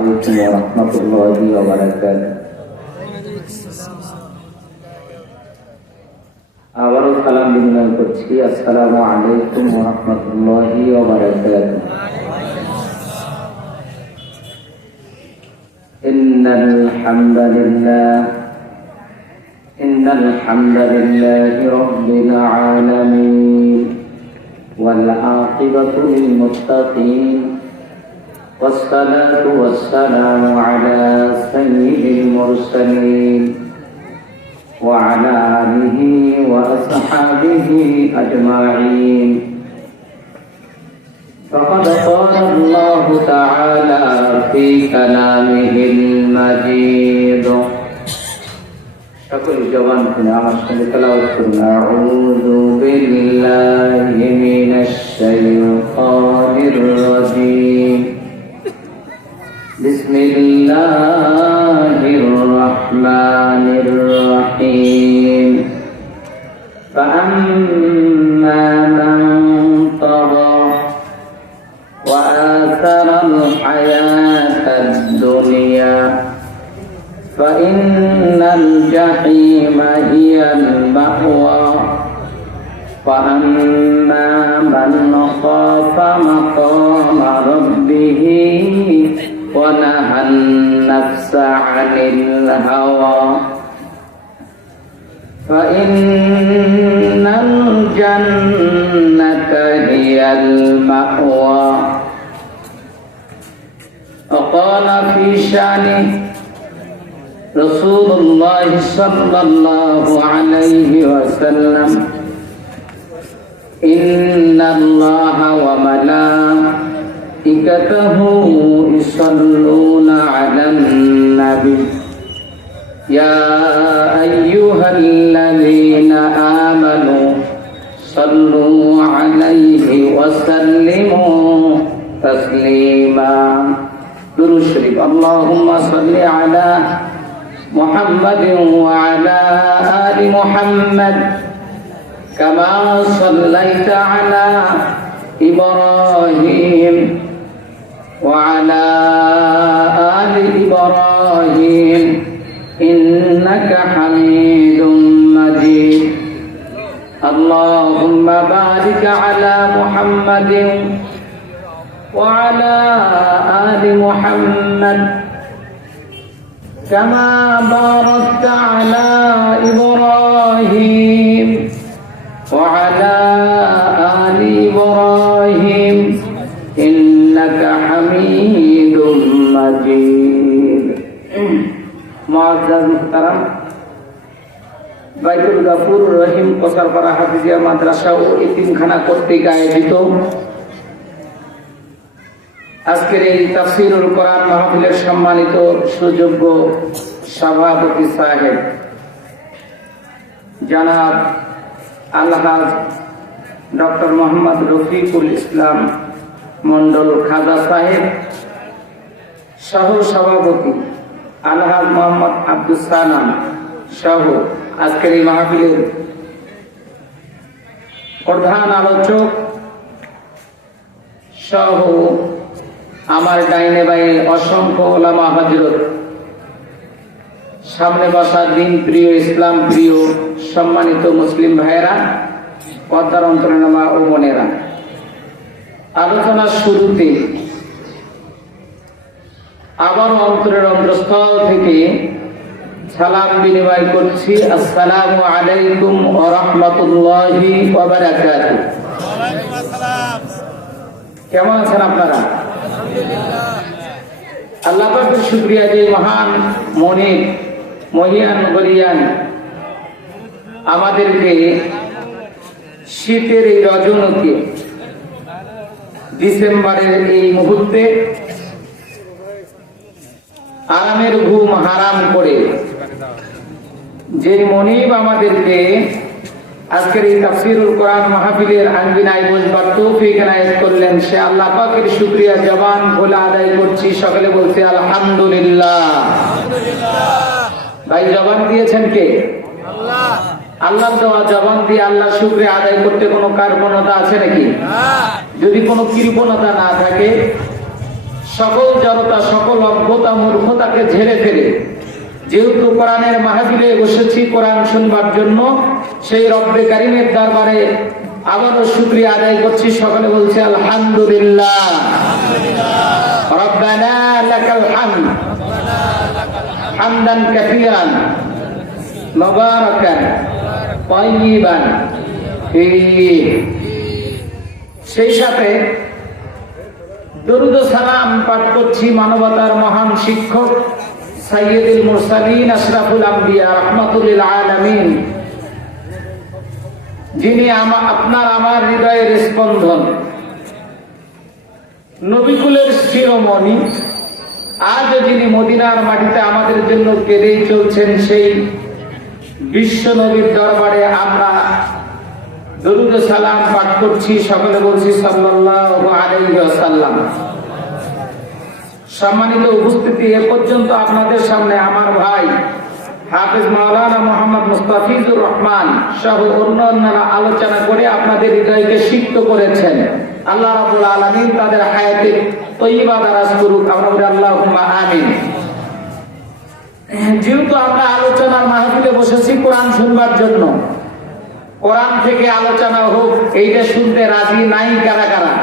عليكم ورحمة الله وبركاته আবারও সালাম বিনিময় করছি। আসসালামু আলাইকুম ওয়া রাহমাতুল্লাহি ওয়া বারাকাতুহু। ইন্নাল হামদালিল্লাহি রাব্বিল আলামিন ওয়াল আকিবাতু লিল মুত্তাকিন والصلاة والسلام على سيد المرسلين وعلى آله وأصحابه أجمعين. فقد قال الله تعالى في كلامه المجيد. সকল জবান খুলে আমার সঙ্গে তেলাওয়াত করুন। আউযু বিল্লাহি মিনাশ শাইতানির রাজীম। বিসমিল্লাহির রহমানির রহিম। فأما من طغى وآثر الحياة الدنيا فإن الجحيم هي المأوى فأما من خاف مقام ربه ونهى النفس عن الهوى فإن الجنة هي المأوى. وقال في شأنه رسول الله صلى الله عليه وسلم إن الله وملائكته يصلون على النبي يا أيها الذين آمنوا صلوا عليه وسلموا تسليما. درود شريف. اللهم صل على محمد وعلى آل محمد كما صليت على إبراهيم وعلى آل إبراهيم إنك حميد مجيد. اللهم بارك على محمد وعلى آل محمد كما باركت على إبراهيم وعلى آل إبراهيم إنك حميد مجيد. معزز محترم, বাইতুল গাফুর রহিম কসারপাড়া হাফিজিয়া মাদ্রাসা ও এতিমখানা কর্তৃক আয়োজিত আজকের এই তাফসীরুল কোরআন মাহফিলের সম্মানিত সুযোগ্য সভাপতি সাহেব জনাব আলহাজ ডক্টর মোহাম্মদ রফিকুল ইসলাম মন্ডল খাজা সাহেব, সহ সভাপতি আলহাজ মোহাম্মদ আব্দুস সালাম সহ আজকের এই মাহফিলের প্রধান আলোচক সহ আমার ডাইনে বাইরে অসংখ্য ওলামা হযরত, সামনে বসা দিন প্রিয় ইসলাম প্রিয় সম্মানিত মুসলিম ভাইয়েরা, পর্দার অন্তরালেমা ও বোনেরা, আলোচনার শুরুতে আবার অন্তরের অন্তঃস্থল থেকে সালাম বিনিময় করছি। আসসালামু আলাইকুম ওয়া রাহমাতুল্লাহি ওয়া বারাকাতুহু। কেমন আছেন আপনারা? আল্লাহ পাকের শুকরিয়া যে মহান মনিব মহিয়ান গরিয়ান আমাদেরকে শীতের এই রজনীতে ডিসেম্বরের এই মুহূর্তে আরামের ঘুম হারাম করে যে মনিব আমাদেরকে আজকের এই তাফসীরুল কোরআন মাহফিলের আঙ্গিনায় বসবার তৌফিক এনায়েত করলেন, সে আল্লাহ পাকের শুকরিয়া জবান ভোলা আদায় করছি। সকলে বলছে আলহামদুলিল্লাহ। ভাই জবান দিয়েছেন কে? আল্লাহ। আল্লাহ দেওয়া জবান দিয়ে আল্লাহ শুকরিয়া আদায় করতে কোনো কার্পণতা আছে নাকি? যদি কোনো কৃপণতা না থাকে সকল জড়তা, সকল অজ্ঞতা, মূর্খতাকে ঝেড়ে ফেলে যেহেতু কোরআনের মাহফিলে বসেছি কোরআন শুনবার জন্য, সেই রব্বে কারিমের দরবারে আবারও শুকরিয়া আদায় করছি। সকলে বলছে আলহামদুলিল্লাহ। রব্বানা লাকাল হামদ হামদান কাসীরান মুবারাকান তাইয়িবান ফীহি। সেই সাথে দরুদ ও সালাম পাঠ করছি মানবতার মহান শিক্ষক সাইয়্যিদুল মুরসালিন আশরাফুল আম্বিয়া রাহমাতুল লিল আলামিন, যিনি আপনার আমার হৃদয়ের স্পন্দন, নবীকুলের শিরোমণি, আজ যিনি মদিনার মাটিতে আমাদের জন্য কেঁদেই চলছেন, সেই বিশ্ব নবীর দরবারে আমরা দরুদ ও সালাম পাঠ করছি। সকলে বলছি সাল্লাল্লাহু আলাইহি ওয়াসাল্লাম। সম্মানিত উপস্থিতি, এ পর্যন্ত আপনাদের সামনে আমার ভাই হাফেজ মাওলানা মোহাম্মদ মুস্তাফিজুর রহমান সহ অন্যান্যরা আলোচনা করে আপনাদের হৃদয়কে সিক্ত করেছেন। আল্লাহ রাব্বুল আলামিন তাদের হায়াতে তয়্যিবা দারাজ করুক, আমরা বলি আল্লাহুম্মা আমিন। যেহেতু আমরা আলোচনার মাহফিলে বসেছি কোরআন শুনবার জন্য, কোরআন থেকে আলোচনা হোক এইটা শুনতে রাজি নাই কারা কারা?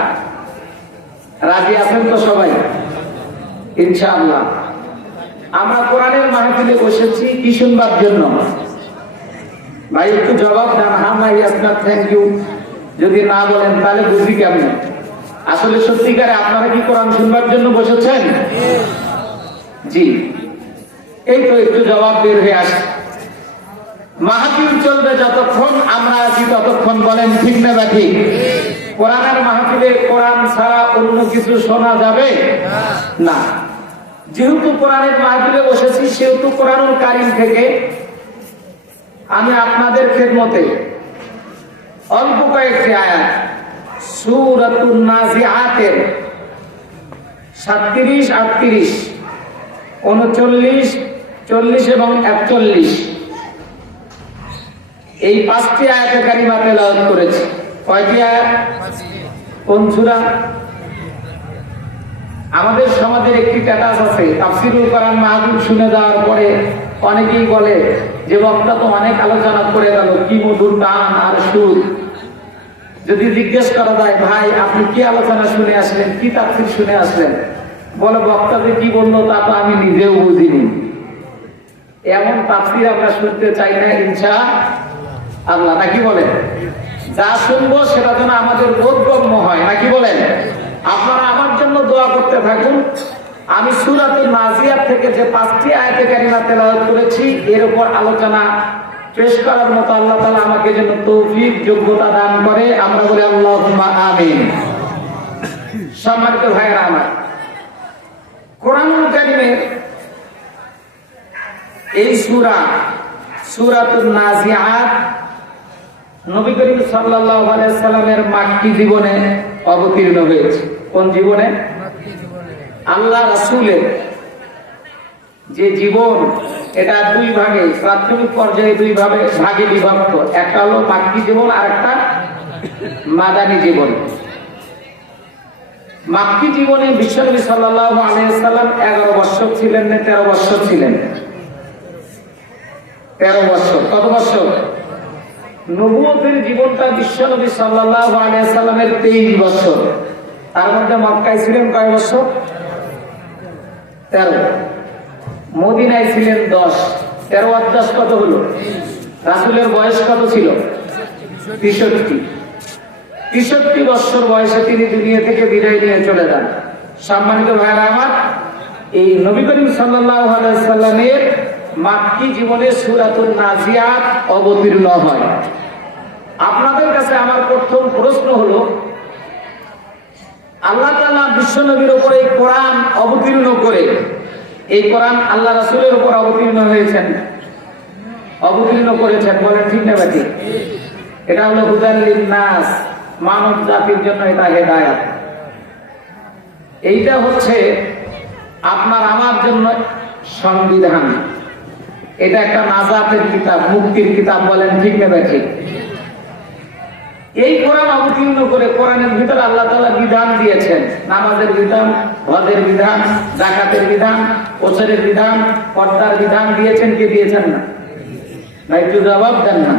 রাজি আছেন তো সবাই? ইনশাআল্লাহ। আমরা কোরআনের মাহফিলে বসেছি কি শুনবার জন্য? ভাই একটু জবাব দেন। হ্যাঁ ভাই, আপনার থ্যাংক ইউ। যদি না বলেন তাহলে বুঝি কেমন? আসলে সত্যিকারে আপনারা কি কোরআন শুনবার জন্য বসেছেন? জি, এই তো একটু জবাব বের হয়ে আসে। মাহফিল চলবে যতক্ষণ আমরা আছি ততক্ষণ, বলেন ঠিক না বাকি? কোরআনের মাহফিলে কোরআন ছাড়া অন্য কিছু শোনা যাবে না। যেহেতু কোরআনের মাহফিলে বসেছি, সেহেতু কোরআনুল কারীম থেকে আমি আপনাদের খেদমতে অল্প কয়েকটি আয়াত সূরাতুন নাজিআতের 37, 38, 39, 40 এবং 41 এই 5টি আয়াতে কারিমা তেলাওয়াত করেছি। কয়টি আয়াত? কোন সূরা? আমাদের সমাজের একটি স্ট্যাটাস আছে, তাফসীরুল কোরআন মাহফিল শুনে যাওয়ার পরে অনেকেই বলে যে বক্তা তো অনেক আলোচনা করে গেল, কি মধুর টান আর সুর। যদি জিজ্ঞেস করা যায়, ভাই আপনি কি আলোচনা শুনে আসলেন, কি তাফসীর শুনে আসলেন? বলে বক্তা যে কি বললো তা তো আমি নিজেও বুঝিনি। এমন তাফসীর আমরা শুনতে চাই না ইনশাআল্লাহ, নাকি বলেন? যা শুনবো সেটা যেন আমাদের বোধগম্য হয়, নাকি বলেন? আপনারা আমার জন্য দোয়া করতে থাকুন। আমি সূরাতুন নাজিয়াত থেকে যে 5টি আয়াতে কারিমা তেলাওয়াত করেছি, এর উপর আলোচনা পেশ করার মতো আল্লাহ তাআলা আমাকে যেন তৌফিক, যোগ্যতা দান করে, আমরা বলি আল্লাহুম্মা আমিন। সম্মানিত ভাইয়েরা আমার, কোরআনুল কারীমের এই সূরাতুন নাজিআত নবী করিম সাল্লাল্লাহু আলাইহি সাল্লামের মাক্কি জীবনে অবতীর্ণ হয়েছে। কোন জীবনে? আল্লাহ রাসূলের যে জীবন, এটা দুই ভাগে, প্রাথমিক পর্যায়ে দুই ভাগে বিভক্ত। একটা হলো মাক্কি জীবন আর একটা মাদানী জীবন। মাক্কি জীবনে বিশ্বনবী সাল্লাল্লাহু আলাইহি সাল্লাম 11 বছর ছিলেন না 13 বছর ছিলেন? 13 বছর। কত বছর? নবুয়তের জীবনটা বিশ্বনবী সাল্লাল্লাহু আলাইহি সাল্লামের 23 বছর। তার মধ্যে মক্কায় ছিলেন কয় বছর? 13। মদিনায় ছিলেন 10। 13 আর 10 কত হলো? রাসূলের বয়স কত ছিল? 63। 63 বছর বয়সে তিনি দুনিয়া থেকে বিদায় নিয়ে চলে যান। সম্মানিত ভাইরা আমার, এই নবী করিম সাল্লাল্লাহু আলাইহি সাল্লামের মাক্কি জীবনে সূরাতুন নাজিআত অবতীর্ণ হয়। আপনাদের কাছে আমার প্রথম প্রশ্ন হলো, আল্লাহ তাআলা বিশ্বনবীর উপর এই কোরআন অবতীর্ণ করে, এই কোরআন আল্লাহ রাসূলের উপর অবতীর্ণ করেছেন, বলেন ঠিক না বাকি? এটা হলো হুদাল লিন-নাস, মানব জাতির জন্য এটা হেদায়েত। এইটা হচ্ছে আপনার আমার জন্য সংবিধান। এটা একটা নাজাতের কিতাব, মুক্তির কিতাব, বলেন ঠিক না বাকি? এই কোরআন অবতীর্ণ করে কোরআনের ভিতরে আল্লাহ তাআলা বিধান দিয়েছেন, নামাজের বিধান, হজের বিধান, যাকাতের বিধান, ওছরের বিধান, পর্দার বিধান দিয়েছেন কি দিয়েছেন না? ভাই একটু জবাব দেন না।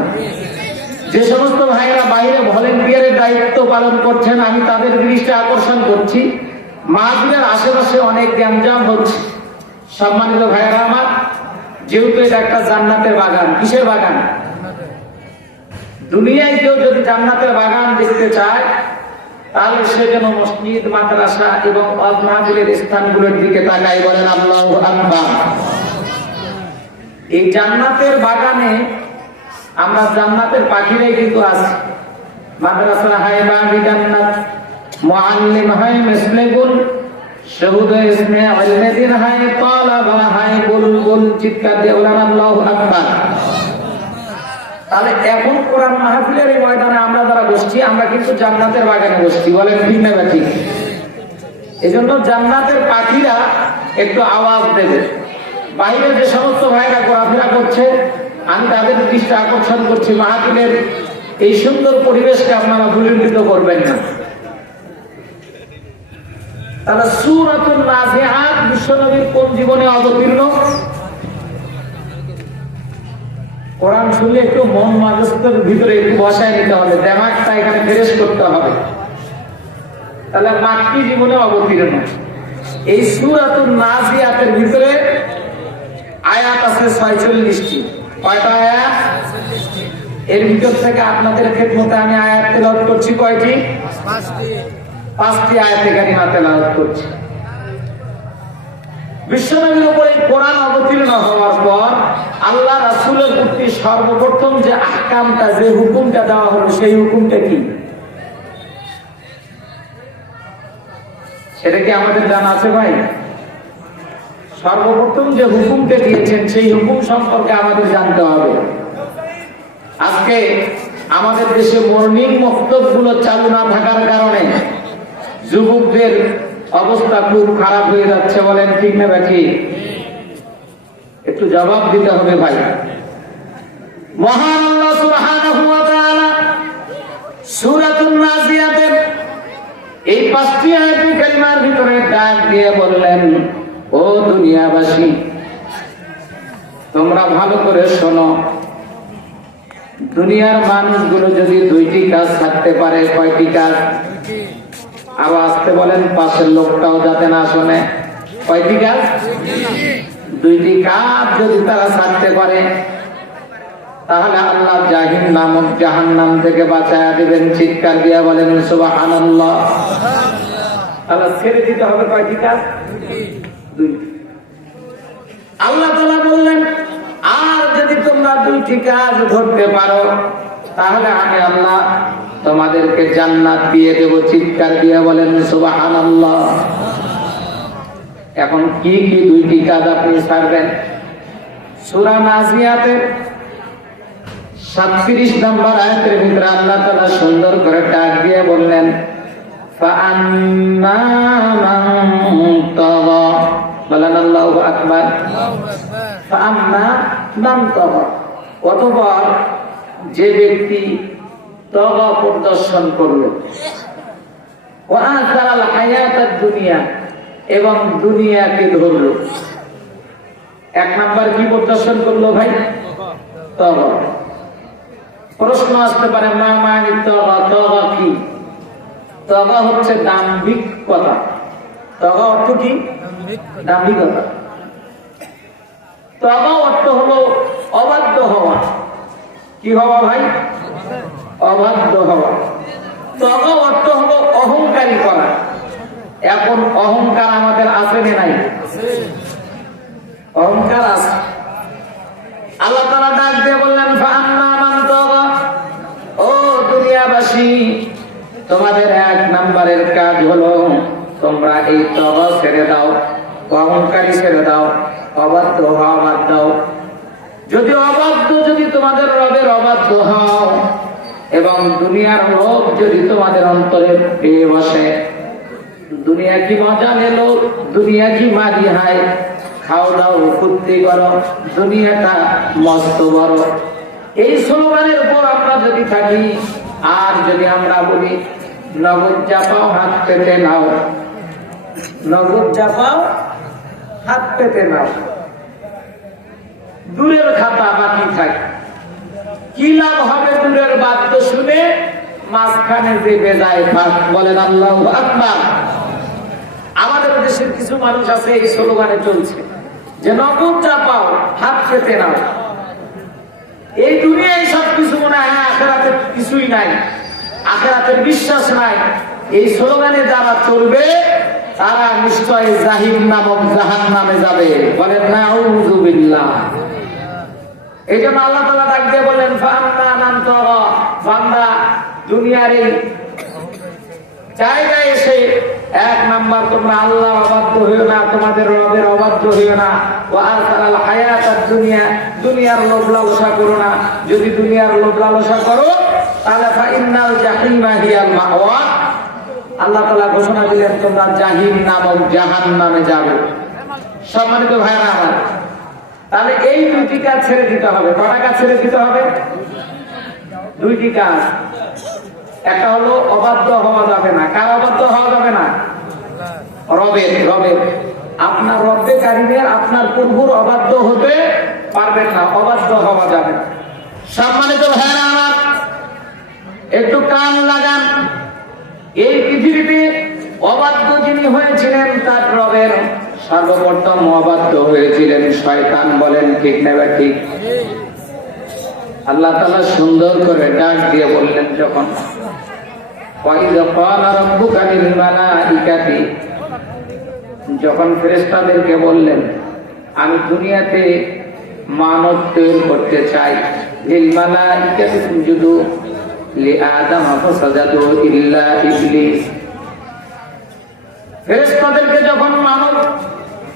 যে সমস্ত ভাইরা বাইরে ভলেন্টিয়ারের দায়িত্ব পালন করছেন, আমি তাদের দৃষ্টি আকর্ষণ করছি, মাহফিলের আশেপাশে অনেক গ্যাঞ্জাম হচ্ছে। সম্মানিত ভাইরা আমার, যেহেতু এটা একটা জান্নাতের বাগান, কিসের বাগান? দুনিয়ায় কেউ যদি জান্নাতের বাগান দেখতে চায়, তাহলে সে যেন মসজিদ, মাদ্রাসা এবং ওয়াজ মাহফিলের স্থানগুলোর দিকে তাকায়, বলেন আল্লাহু আকবার। এই জান্নাতের বাগানে আমরা জান্নাতের পাখিরাই কিন্তু আছি। মাদ্রাসা হায় বাগি জান্নাত, মুআল্লিম হায় মিসলেগুল, শহুদ ইসমে আলমেদিন হায়, তালাবা হায় বুলবুল। চিৎকার দিয়ে বলেন আল্লাহু আকবার। তাহলে এখন কোরআন মাহফিলের এই ময়দানে আমরা যারা বসছি, আমরা কিন্তু জান্নাতের বাগানে বসছি, বলেন ঠিক না ঠিক? এই জন্য জান্নাতের পাখিরা একটু আওয়াজ দেবে। বাইরে যে সমস্ত ভাইরা ঘোরাফেরা করছে, আমি তাদের দৃষ্টি আকর্ষণ করছি, মাহফিলের এই সুন্দর পরিবেশকে আপনারা ভুলিত করবেন না। তাহলে সূরাতুন নাজিআত বিশ্বনবীর কোন জীবনে অবতীর্ণ? কোরআন শুনলে একটু মন মানসের ভিতরে একটু বসায় নিতে হবে, দেমাগটা এখানে ফ্রেশ করতে হবে। তাহলে মাক্কি জীবনে অবতীর্ণ এই সূরাতুন নাজিআতের ভিতরে আয়াত আছে 46টি। কয়টা আয়াত? এর ভিতর থেকে আপনাদের খেদমতে আমি আয়াত তেলাওয়াত করছি কয়টি? 5টি আয়াত কারিমা তেলাওয়াত করছি। বিশ্বনবীর উপরে কোরআন অবতীর্ণ হওয়ার পর আল্লাহ রাসূলের প্রতি সর্বপ্রথম যে আহকামটা, যে হুকুমটা দেওয়া হলো, সেই হুকুমটা কি? সেটা কি আমাদের জানা আছে ভাই? সর্বপ্রথম যে হুকুমটা দিয়েছেন, সেই হুকুম সম্পর্কে আমাদের জানতে হবে। আজকে আমাদের দেশে মর্নিং মক্তব গুলো চালু না থাকার কারণে যুবকদের অবস্থা খুব খারাপ হয়ে যাচ্ছে, বলেন ঠিক না ভাই? একটু জবাব দিতে হবে ভাই। মহান আল্লাহ সুবহানাহু ওয়া তাআলা সূরাতুন নাজিয়াতের এই 5টি আয়াতে কারিমার ভিতরে ডাক দিয়ে বললেন, ও দুনিয়াবাসী, তোমরা ভালো করে শোনো। দুনিয়ার মানুষগুলো যদি 2টি কাজ ছাড়তে পারে, কয়টি কাজ? আরো আসতে বলেন, পাশের লোকটাও যাতে না শোনে। কয়টি কাজ? 2টি কাজ যদি তারা ছাড়তে পারে, তাহলে আল্লাহ জাহিন নামক জাহান্নাম থেকে বাঁচায়া দিবেন। চিৎকার দিয়া বলেন সুবহানাল্লাহ। আল্লাহ ছেড়ে দিতে হবে কয়টি কাজ? 2টি। আল্লাহ তাআলা বললেন, আর যদি তোমরা 2টি কাজ ধরতে পারো, তাহলে আমি আল্লাহ তোমাদেরকে জান্নাত দিয়ে দেব। চিৎকার দিয়ে বলেন সুবহানাল্লাহ। এখন কি কি 2টি কাজ আপনি ছাড়বেন? সূরা নাজিয়াতের 37 নম্বর আয়াতের ভিতরে আল্লাহ তাআলা সুন্দর করে ডাক দিয়ে বললেন, ফাআম্মা মান তাগা। বলেন আল্লাহু আকবার। ফাআম্মা মান তাগা, অতঃপর যে ব্যক্তি তগা প্রদর্শন করলো, ওয়া আসারাল হায়াতাদ দুনিয়া, এবং দুনিয়াকে ধরলো। 1 নাম্বার কি প্রদর্শন করলো ভাই? তগা। প্রশ্ন আসতে পারে, মা মানে তগা? তগা কি? তগা হচ্ছে দাম্ভিকতা। তগা অর্থ কি? দাম্ভিকতা। তগা অর্থ হলো অবাধ্য হওয়া। কি হওয়া ভাই? অবাধ্য হওয়া। তগা অর্থ হলো অহংকারী করা। এখন অহংকার আমাদের আছে না নাই? অহংকার আছে। আল্লাহ তাআলা ডাক দিয়ে বললেন, ফাআম্মা মান তাগা, ও দুনিয়াবাসী, তোমাদের 1 নম্বরের কাজ হলো তোমরা এই তগা ছেড়ে দাও, অহংকারী ছেড়ে দাও, অবাধ্য হওয়া বাদ দাও। যদি তোমাদের রবের অবাধ্য হও এবং দুনিয়ার লোভ যদি তোমাদের অন্তরে পেয়ে বসে, দুনিয়া কি মজা নিল, দুনিয়া কি মারি হায়, খাও দাও ফুর্তি করো, দুনিয়াটা মস্ত বড়, এই স্লোগানের উপর আমরা যদি থাকি, আর যদি আমরা বলি নগদ যা পাও হাত পেতে নাও, নগদ যা পাও হাত পেতে নাও, দূরের খাতা বাকি থাকে, কি লাভ হবে দূরের বাদ্য শুনে মাঝখানে যে বেজায় পাক? বলেন আল্লাহু আকবার। আমাদের দেশের কিছু মানুষ আছে এই স্লোগানে চলছে যে নগদ যা পাও হাত পেতে নাও। এই দুনিয়ায় সবকিছু মনে হয়, আখেরাতে কিছুই নাই, আখেরাতের বিশ্বাস নাই। এই স্লোগানে যারা চলবে তারা নিশ্চয় জাহিম নামক জাহান্নামে যাবে। বলেন নাউযুবিল্লাহ। এই জন্য আল্লাহ তাআলা ডাক দিয়ে বললেন বান্দা দুনিয়ার এই জায়গায় এসে এক নাম্বার তোমরা আল্লাহ অবাধ্য হইও না, তোমাদের রবের অবাধ্য হইও না। দুনিয়া, দুনিয়ার লোভ লালসা করো না। যদি দুনিয়ার লোভ লালসা করো তাহলে ফাইন্নাল জাহিমা হিয়াল মাওয়া, আল্লাহ তাআলা ঘোষণা দিলেন তোমরা জাহিম নামক জাহান্নামে যাবে। সম্মানিত ভাইরা আমার, তাহলে এই দুটি কাজ ছেড়ে দিতে হবে। কটা কাজ ছেড়ে দিতে হবে? দুইটি কাজ। একটা হলো অবাধ্য হওয়া যাবে না। কার অবাধ্য হওয়া যাবে না? রবের। রবের আপনার রব্বে কারিমের আপনার প্রভুর অবাধ্য হতে পারবেন না, অবাধ্য হওয়া যাবে না। সম্মানিত ভাইরা আমার, একটু কান লাগান। এই পৃথিবীতে অবাধ্য যিনি হয়েছিলেন তার রবের সর্বপ্রথম অবাধ্য হয়েছিলেন শয়তান। বলেন ঠিক না ঠিক? আল্লাহ তাআলা সুন্দর করে ডাক দিয়ে বললেন যখন যখন ফেরেশতাদেরকে বললেন আমি দুনিয়াতে মানব তৈরি করতে চাই, লিল মালাইকাতি সুজুদু লিআদম ফাসাজাদু ইল্লা ইবলিস। ফেরেশতাদেরকে যখন মানব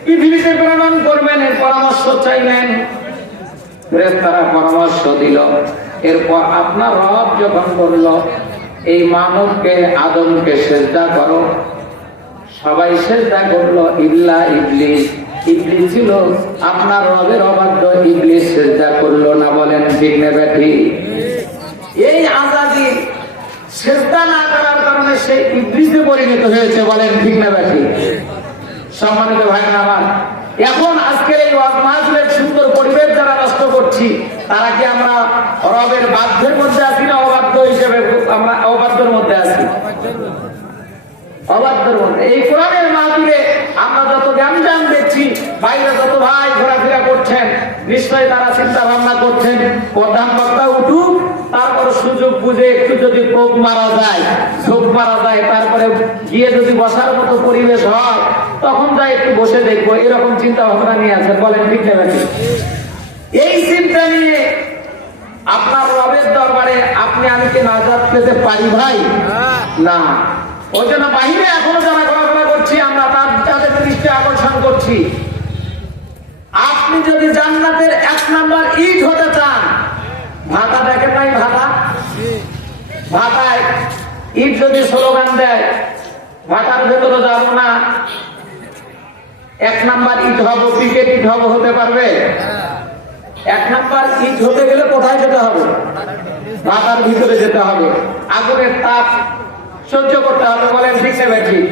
পৃথিবীতে প্রেরণ করবেন এর পরামর্শ চাইলেন, ফেরেশতারা পরামর্শ দিল। এরপর আপনার রব যখন বলল এই মানবকে আদমকে সিজদা করো, সবাই সিজদা করলো ইল্লা ইবলিস। ইবলিস ছিল আপনার রবের অবাধ্য, ইবলিস সিজদা করলো না। বলেন ঠিক না বেঠিক? এই আজাদি সিজদা না করার কারণে সে ইবলিসে পরিণত হয়েছে। বলেন ঠিক না বেঠিক? সম্মানিত ভাইরা আমার, এখন আজকের এই ওয়াজ মাহফিলের সুন্দর পরিবেশ যারা নষ্ট করছি, তারা কি আমরা রবের বাধ্যের মধ্যে আছি না অবাধ্য হিসেবে? আমরা অবাধ্যের মধ্যে আছি, অবাধ্যের মধ্যে। এই কোরআনের মাহফিলে আমরা যত জ্ঞান দেখছি, বাইরে যত ভাই ঘোরাফেরা করছেন, নিশ্চয়ই তারা চিন্তা ভাবনা করছেন প্রধান বক্তা উঠুক, তারপর সুযোগ বুঝে একটু যদি কোপ মারা যায়, ঝোঁক মারা যায়, তারপরে গিয়ে যদি বসার মতো পরিবেশ হয় তখন যাই একটু বসে দেখবো, এরকম চিন্তা ভাবনা নিয়ে আছে। বলেন ঠিক না? এই চিন্তা নিয়ে আপনার রবের দরবারে আপনি আমি কি নাজাত পেতে পারি ভাই? না। ওই জন্য বাহিরে এখনো যারা ঘোরাফেরা করছি আমরা তাদের দৃষ্টি আকর্ষণ করছি। আপনি যদি জান্নাতের 1 নাম্বার ইট হতে চান, ভাতা দেখেন নাই? ভাতায় ইট যদি স্লোগান দেয় ভাতার ভেতরে যাবো না, 1 নাম্বার ইট হবো, ক্রিকেট ইট হবো, হতে পারবে? 1 নাম্বার ইট হতে গেলে কোথায় যেতে হবে? ভাতার ভিতরে যেতে হবে, আগুনের তাপ সহ্য করতে হবে। বলেন ঠিক না ঠিক?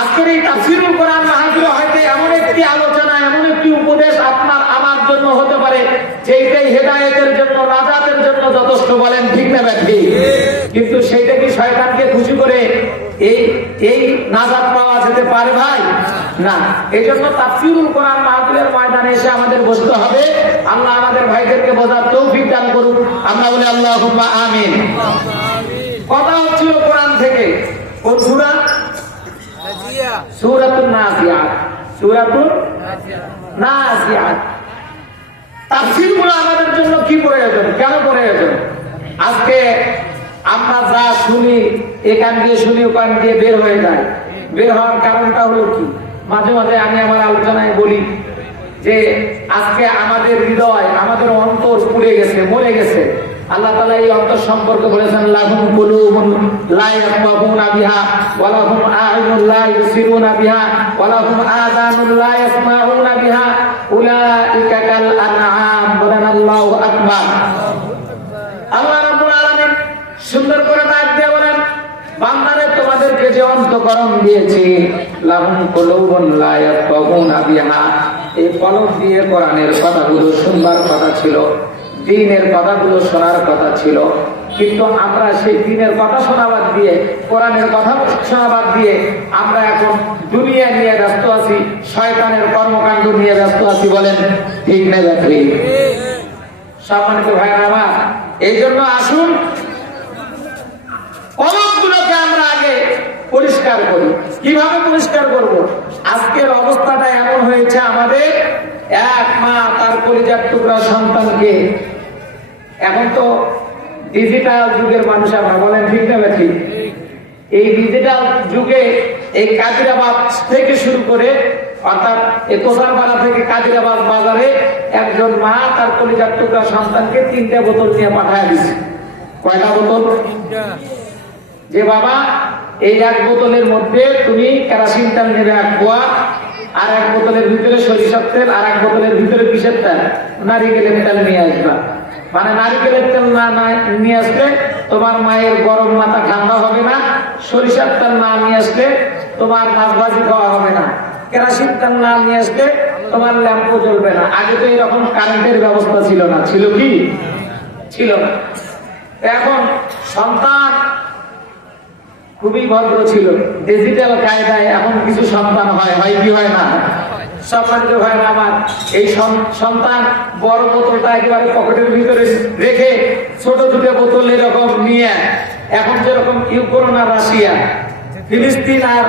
আজকের এই তাফসীরুল কোরআন মাহফিলে হয়তো এমন একটি আলোচনা, এমন একটি উপদেশ আপনার আমার জন্য হতে পারে যেটাই হেদায়েতের জন্য, নাজাতের জন্য যথেষ্ট। বলেন ঠিক না ঠিক? কিন্তু সেইটা কি শয়তানকে খুশি করে এই নাজাত পাওয়া যেতে পারে ভাই? না। এই জন্য তাফসীরুল কোরআন মাহফিলের ময়দানে এসে আমাদের বসতে হবে। আল্লাহ আমাদের ভাইদেরকে বোঝার তৌফিক দান করুন। আমরা বলি আল্লাহুম্মা আমিন। কথা হচ্ছিল কোরআন থেকে। কোন সূরা? সূরাতুন নাজিআত। সূরাতুন নাজিআত। তাফসীরগুলো আমাদের জন্য কি প্রয়োজন, কেন প্রয়োজন? আজকে আমরা যা শুনি, এখান দিয়ে শুনি, ওখান দিয়ে বের হয়ে যায়। বের হওয়ার কারণটা হলো কি? মাঝে মাঝে আমি আমার আলোচনায় বলি যে আজকে আমাদের হৃদয়, আমাদের অন্তর পুড়ে গেছে, মরে গেছে। আল্লাহ তাআলা এই অন্তর সম্পর্কে বলেছেন লাহুম কুলুবুন লা ইয়াফকাহুনা বিহা ওয়া লাহুম আ'ইনুন লা ইউসিরুনা বিহা ওয়া লাহুম আযানুন লা ইয়াসমাউনা বিহা উলাইকা কাল আনআম। বলেন আল্লাহু আকবার। আল্লাহ রাব্বুল আলামিন সুন্দর আমাদেরকে যে অন্তঃকরণ দিয়েছি, লাহুম কুলুবুন লা ইয়াফকাহুনা বিহা, এই কলব দিয়ে কোরআনের কথাগুলো শুনবার কথা ছিল, দ্বীনের কথাগুলো শোনার কথা ছিল, কিন্তু আমরা সেই দ্বীনের কথা শোনাবাদ দিয়ে, কোরআনের কথা শোনাবাদ দিয়ে আমরা এখন দুনিয়া নিয়ে ব্যস্ত আছি, শয়তানের কর্মকাণ্ড নিয়ে ব্যস্ত আছি। বলেন ঠিক না ঠিক? সম্মানিত ভাইরা আমার, এই জন্য আসুন কলবগুলোকে আমরা আগে পরিষ্কার করি। কিভাবে পরিষ্কার করব? আজকের অবস্থাটা এমন হয়েছে, আমাদের এক মা তার কলিজার টুকরা সন্তানকে, এখন তো ডিজিটাল যুগের মানুষ আমরা, বলেন ঠিক না ঠিক? এই ডিজিটাল যুগে এই কাদিরাবাদ থেকে শুরু করে, অর্থাৎ এই কোসারপাড়া থেকে কাদিরাবাদ বাজারে একজন মা তার কলিজার টুকরা সন্তানকে 3টে বোতল নিয়ে পাঠায় দিচ্ছে। কয়টা বোতল? যে বাবা এই এক বোতলের মধ্যে তুমি কেরাসিন তেল নেবে 1 পোয়া, আর এক বোতলের ভিতরে সরিষার তেল, আর এক বোতলের ভিতরে কিসের তেল? নারিকেলের তেল নিয়ে আসবা। মানে নারিকেলের তেল না নিয়ে আসলে তোমার মায়ের গরম মাথা ঠান্ডা হবে না, সরিষার তেল না নিয়ে আসলে তোমার মাছভাজি খাওয়া হবে না, কেরাসিন তেল না নিয়ে আসলে তোমার ল্যাম্পও জ্বলবে না। আগে তো এরকম কারেন্টের ব্যবস্থা ছিল না, ছিল কি? ছিল না। এখন সন্তান খুবই ভদ্র ছিল, ডিজিটাল কায়দায় এখন কিছু সন্তান হয় কি হয় না? সম্মানিত ভাইরা আমার, এই সন্তান বড় বোতলটা একেবারে পকেটের ভিতরে রেখে ছোট দুটো বোতল এরকম নিয়ে, এখন যেরকম ইউক্রেন আর রাশিয়া, ফিলিস্তিন আর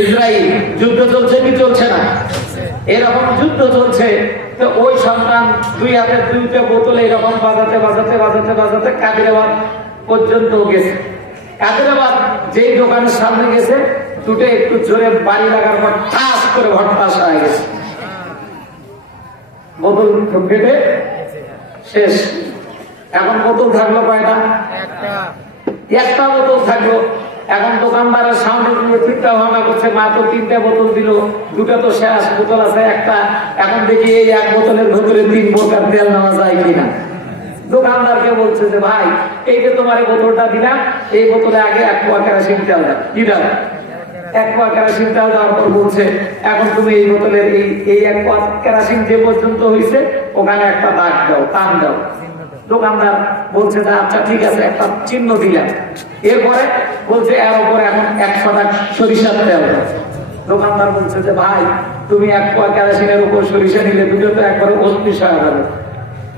ইসরায়েল যুদ্ধ চলছে কি চলছে না? এরকম যুদ্ধ চলছে, তো ওই সন্তান 2 হাতে 2টে বোতল এরকম বাজাতে বাজাতে বাজাতে বাজাতে কাদিরাবাদ পর্যন্ত গেছে। কাদিরাবাদ যেই দোকানের সামনে গেছে, দুটো একটু জোরে বাড়ি লাগার পর ঠাস করে ভট্টাস হয়ে গেছে, বোতল কেটে শেষ। এখন বোতল থাকলো কয়টা? একটা বোতল থাকলো। এখন দোকানদারের সামনে দিয়ে চিন্তা ভাবনা করছে, মা তো 3টে বোতল দিল, 2টা তো শেষ, বোতল আছে একটা, এখন দেখি এই এক বোতলের ভেতরে 3 প্রকার তেল নেওয়া যায় কিনা। দোকানদারকে বলছে যে ভাই, এই যে তোমার বোতলটা দিলাম, এই বোতলে আগে 1 পোয়া কেরাসিন তেল দাও। কি দাও? 1 পোয়া কেরাসিন তেল দেওয়ার পর বলছে, এখন তুমি এই বোতলের এই 1 পোয়া কেরাসিন যে পর্যন্ত হয়েছে ওখানে একটা দাগ দাও, টান দাও। দোকানদার বলছে যে আচ্ছা ঠিক আছে, একটা চিহ্ন দিলাম। এরপরে বলছে এর উপরে এখন 100 টাকা সরিষার তেল দাও। দোকানদার বলছে যে ভাই, তুমি 1 পোয়া কেরাসিনের উপর সরিষা নিলে দুটো তো একবারে 38 হয়ে যাবে।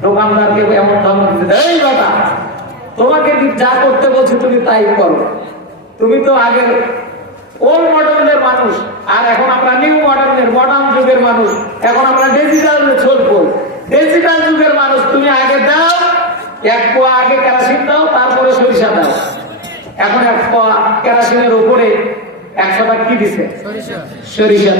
দোকানদারকে এমন ধমক দিতে, এই বাবা, তোমাকে যা করতে বলছি তুমি তাই করো, তুমি তো আগের ওল্ড মডেলের মানুষ, আর এখন আমরা নিউ মডেলের মডার্ন যুগের মানুষ, এখন আমরা ডিজিটাল চলবো। ডিজিটাল যুগের মানুষ, তুমি আগে দাও 1 পোয়া আগে কেরাসিন দাও, তারপরে সরিষা দাও। এখন 1 পোয়া কেরাসিনের উপরে 100 টাকা কি দিছে? সরিষা।